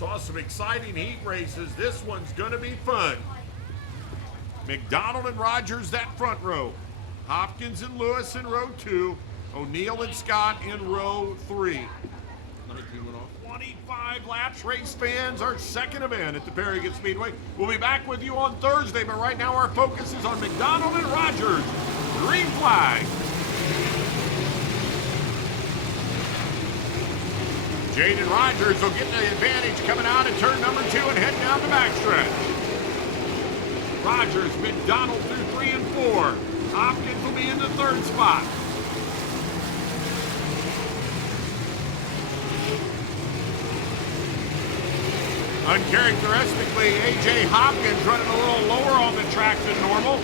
Saw some exciting heat races. This one's going to be fun. McDonald and Rogers, that front row. Hopkins and Lewis in row 2. O'Neill and Scott in row 3. 25 laps, race fans, our second event at the Paragon Speedway. We'll be back with you on Thursday, but right now our focus is on McDonald and Rogers. Green flag. Jaden Rogers will get the advantage coming out at turn number 2 and head down the backstretch. Rogers, McDonald through 3 and 4. Hopkins will be in the 3rd spot. Uncharacteristically, A.J. Hopkins running a little lower on the track than normal.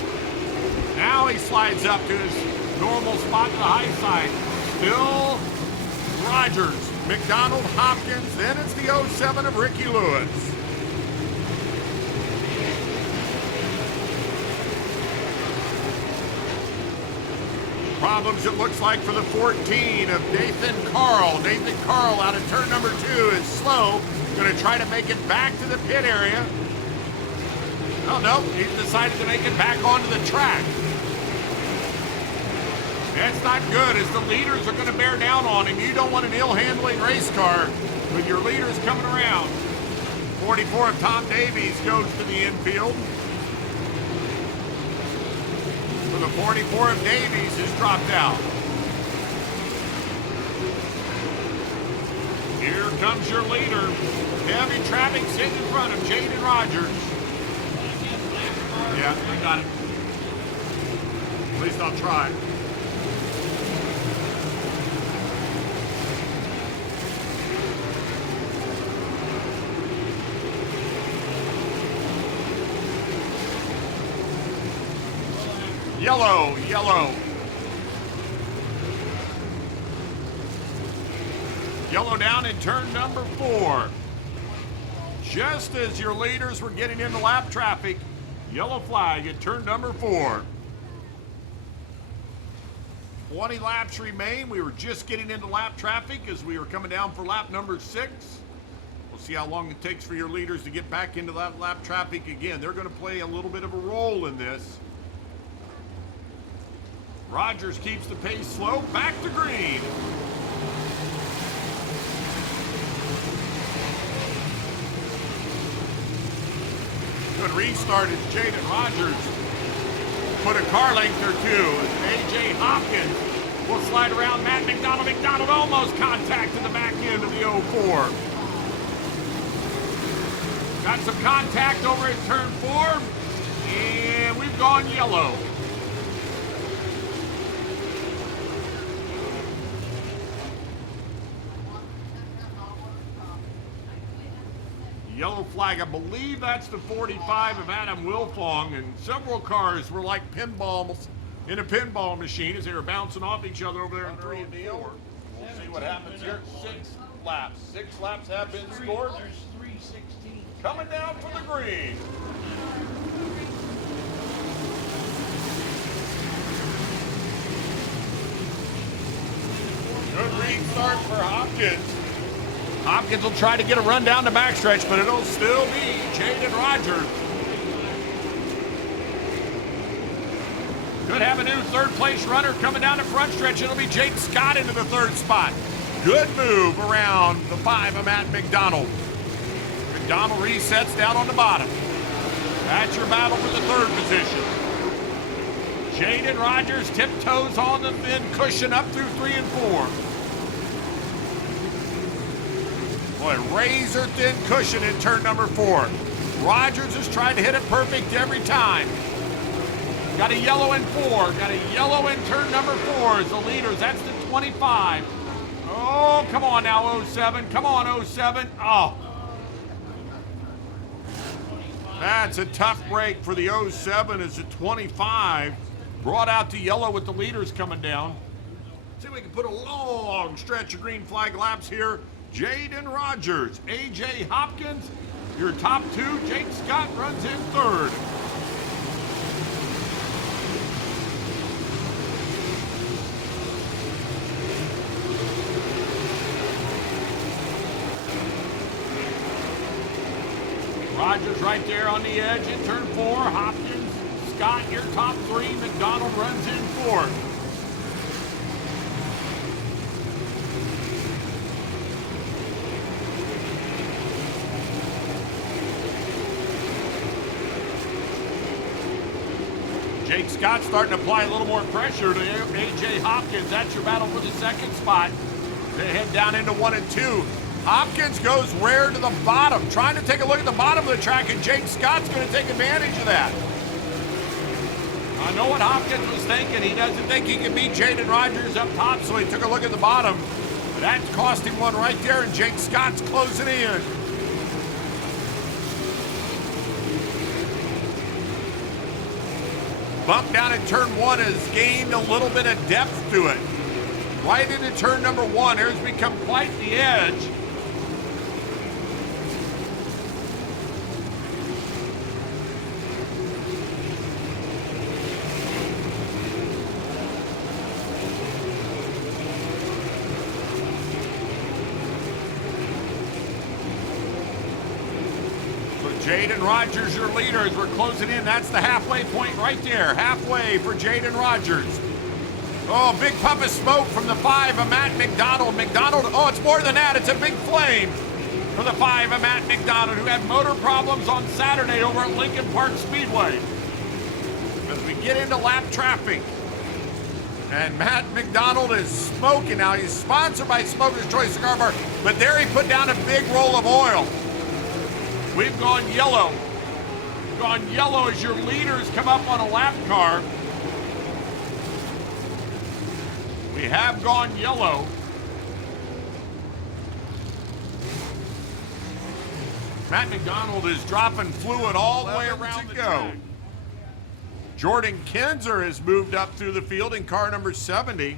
Now he slides up to his normal spot to the high side. Still Rogers, McDonald, Hopkins, then it's the 07 of Ricky Lewis. Problems, it looks like, for the 14 of Nathan Carl. Nathan Carl out of turn number 2 is slow. Going to try to make it back to the pit area. Oh, no, he's decided to make it back onto the track. That's not good, as the leaders are going to bear down on him. You don't want an ill-handling race car with your leaders coming around. 44 of Tom Davies goes to the infield. For the 44 of Davies has dropped out. Here comes your leader. Heavy traffic sitting in front of Jaden Rogers. Yeah, I got it. At least I'll try. Yellow, yellow. Yellow down in turn number 4. Just as your leaders were getting into lap traffic, yellow flag at turn number 4. 20 laps remain. We were just getting into lap traffic as we were coming down for lap number 6. We'll see how long it takes for your leaders to get back into that lap traffic again. They're going to play a little bit of a role in this. Rogers keeps the pace slow, back to green. Good restart as Jaden Rogers put a car length or 2. A.J. Hopkins will slide around Matt McDonald. McDonald almost contact in the back end of the 04. Got some contact over at turn 4, and we've gone yellow. Yellow flag, I believe that's the 45 of Adam Wilfong, and several cars were like pinballs in a pinball machine as they were bouncing off each other over there in 3 and 4. We'll see what happens here. 6 laps. 6 laps have been scored. There's 3:16. Coming down for the green. Good restart for Hopkins. Hopkins will try to get a run down the backstretch, but it'll still be Jaden Rogers. Could have a new 3rd place runner coming down the front stretch. It'll be Jake Scott into the 3rd spot. Good move around the 5 of Matt McDonald. McDonald resets down on the bottom. That's your battle for the 3rd position. Jaden Rogers tiptoes on the thin cushion up through 3 and 4. Boy, razor thin cushion in turn number 4. Rogers has tried to hit it perfect every time. Got a yellow in 4. Got a yellow in turn number 4 as the leaders. That's the 25. Oh, come on now, 07. Come on, 07. Oh. That's a tough break for the 07 as the 25 brought out the yellow with the leaders coming down. See if we can put a long stretch of green flag laps here. Jaden Rogers, A.J. Hopkins, your top 2. Jake Scott runs in 3rd. Rogers right there on the edge in turn 4. Hopkins, Scott, your top 3. McDonald runs in 4th. Jake Scott starting to apply a little more pressure to A.J. Hopkins. That's your battle for the 2nd spot. They head down into 1 and 2. Hopkins goes rare to the bottom, trying to take a look at the bottom of the track, and Jake Scott's going to take advantage of that. I know what Hopkins was thinking. He doesn't think he can beat Jaden Rogers up top, so he took a look at the bottom. That cost him one right there, and Jake Scott's closing in. Bump down in turn 1 has gained a little bit of depth to it. Right into turn number 1, there's become quite the edge. Jaden Rogers, your leader, as we're closing in. That's the halfway point right there. Halfway for Jaden Rogers. Oh, big puff of smoke from the 5 of Matt McDonald. Oh, it's more than that. It's a big flame for the 5 of Matt McDonald, who had motor problems on Saturday over at Lincoln Park Speedway. As we get into lap traffic, and Matt McDonald is smoking now. He's sponsored by Smoker's Choice Cigar Bar, but there he put down a big roll of oil. We've gone yellow. We've gone yellow as your leaders come up on a lap car. We have gone yellow. Matt McDonald is dropping fluid all the way around the track. Jordan Kinzer has moved up through the field in car number 70.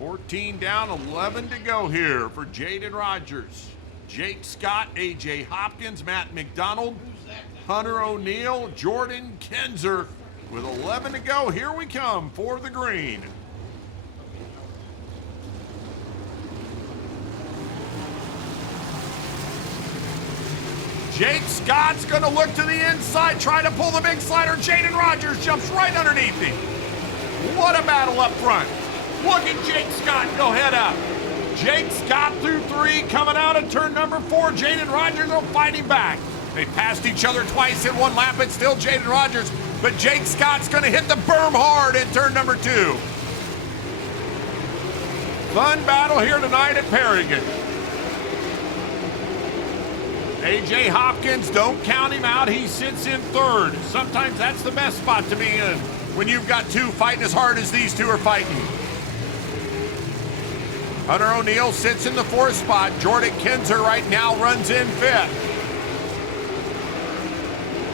$14 down, 11 to go here for Jaden Rogers. Jake Scott, A.J. Hopkins, Matt McDonald, Hunter O'Neill, Jordan Kinzer. With 11 to go, here we come for the green. Jake Scott's going to look to the inside, try to pull the big slider. Jaden Rogers jumps right underneath him. What a battle up front. Look at Jake Scott go head up. Jake Scott through 3, coming out of turn number 4. Jaden Rogers will fight him back. They passed each other twice in one lap. It's still Jaden Rogers, but Jake Scott's going to hit the berm hard in turn number 2. Fun battle here tonight at Paragon. A.J. Hopkins, don't count him out. He sits in 3rd. Sometimes that's the best spot to be in when you've got 2 fighting as hard as these 2 are fighting. Hunter O'Neill sits in the 4th spot. Jordan Kinzer right now runs in 5th.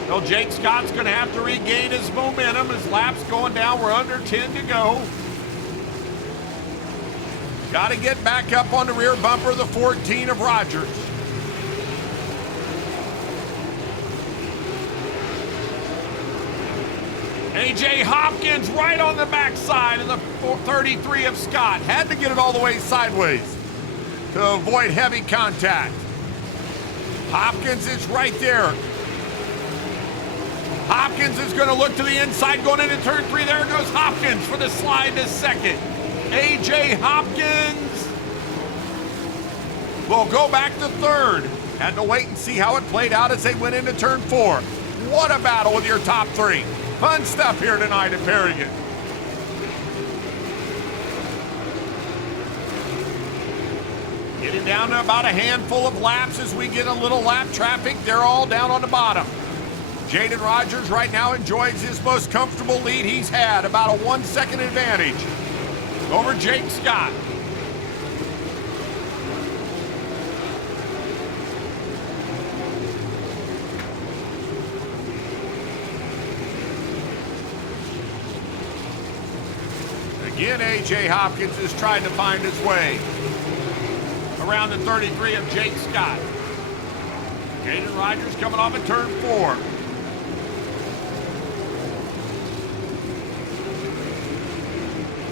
Well, Jake Scott's going to have to regain his momentum. His lap's going down. We're under 10 to go. Got to get back up on the rear bumper of the 14 of Rogers. A.J. Hopkins right on the backside of the 33 of Scott. Had to get it all the way sideways to avoid heavy contact. Hopkins is right there. Hopkins is going to look to the inside going into turn 3. There goes Hopkins for the slide to 2nd. A.J. Hopkins will go back to 3rd. Had to wait and see how it played out as they went into turn 4. What a battle with your top 3. Fun stuff here tonight at Paragon. Getting down to about a handful of laps as we get a little lap traffic. They're all down on the bottom. Jaden Rogers right now enjoys his most comfortable lead he's had, about a 1-second advantage over Jake Scott. Again, A.J. Hopkins is trying to find his way around the 33 of Jake Scott. Jaden Rogers coming off at turn 4.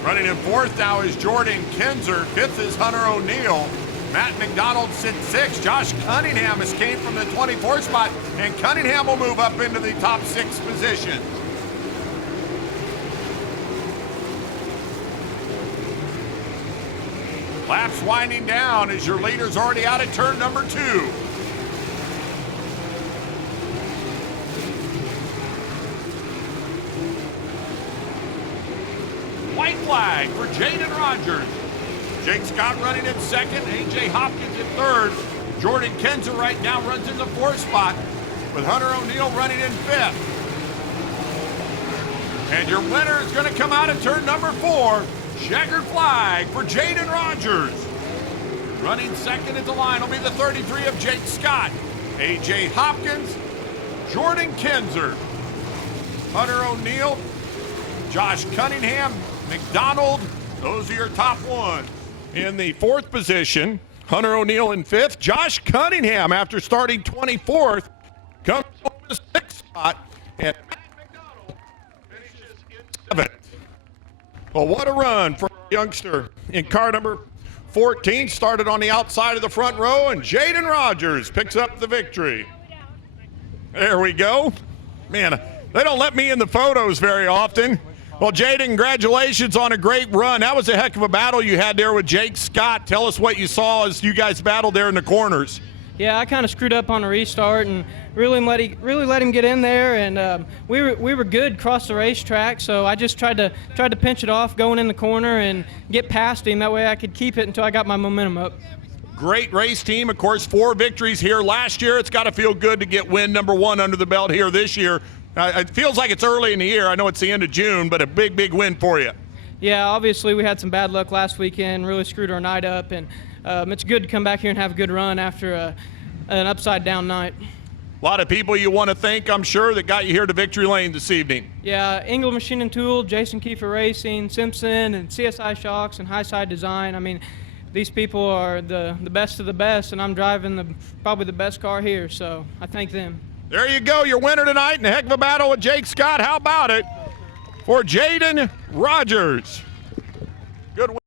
Running in fourth now is Jordan Kinzer. Fifth is Hunter O'Neill. Matt McDonald sits sixth. Josh Cunningham escaped from the 24th spot, and Cunningham will move up into the top 6 position. Laps winding down as your leader's already out at turn number 2. White flag for Jaden Rogers. Jake Scott running in second, A.J. Hopkins in third. Jordan Kenza right now runs in the 4th spot with Hunter O'Neill running in 5th. And your winner is going to come out at turn number 4. Checkered flag for Jaden Rogers. Running second at the line will be the 33 of Jake Scott. A.J. Hopkins, Jordan Kinzer, Hunter O'Neill, Josh Cunningham, McDonald. Those are your top 1. In the 4th position, Hunter O'Neill in 5th. Josh Cunningham, after starting 24th, comes on the 6th spot. And Matt McDonald finishes in 7th. Well, what a run for a youngster in car number 14. Started on the outside of the front row, and Jaden Rogers picks up the victory. There we go. Man, they don't let me in the photos very often. Well, Jaden, congratulations on a great run. That was a heck of a battle you had there with Jake Scott. Tell us what you saw as you guys battled there in the corners. Yeah, I kind of screwed up on a restart and really let him get in there, and we were good across the racetrack. So I just tried to pinch it off going in the corner and get past him. That way I could keep it until I got my momentum up. Great race team. Of course, 4 victories here last year. It's got to feel good to get win number 1 under the belt here this year. It feels like it's early in the year. I know it's the end of June, but a big, big win for you. Yeah, obviously we had some bad luck last weekend, really screwed our night up, and it's good to come back here and have a good run after an upside-down night. A lot of people you want to thank, I'm sure, that got you here to Victory Lane this evening. Yeah, Engel Machine and Tool, Jason Kiefer Racing, Simpson, and CSI Shocks, and Highside Design. I mean, these people are the best of the best, and I'm driving probably the best car here, so I thank them. There you go, your winner tonight in a heck of a battle with Jake Scott. How about it for Jaden Rogers? Good win.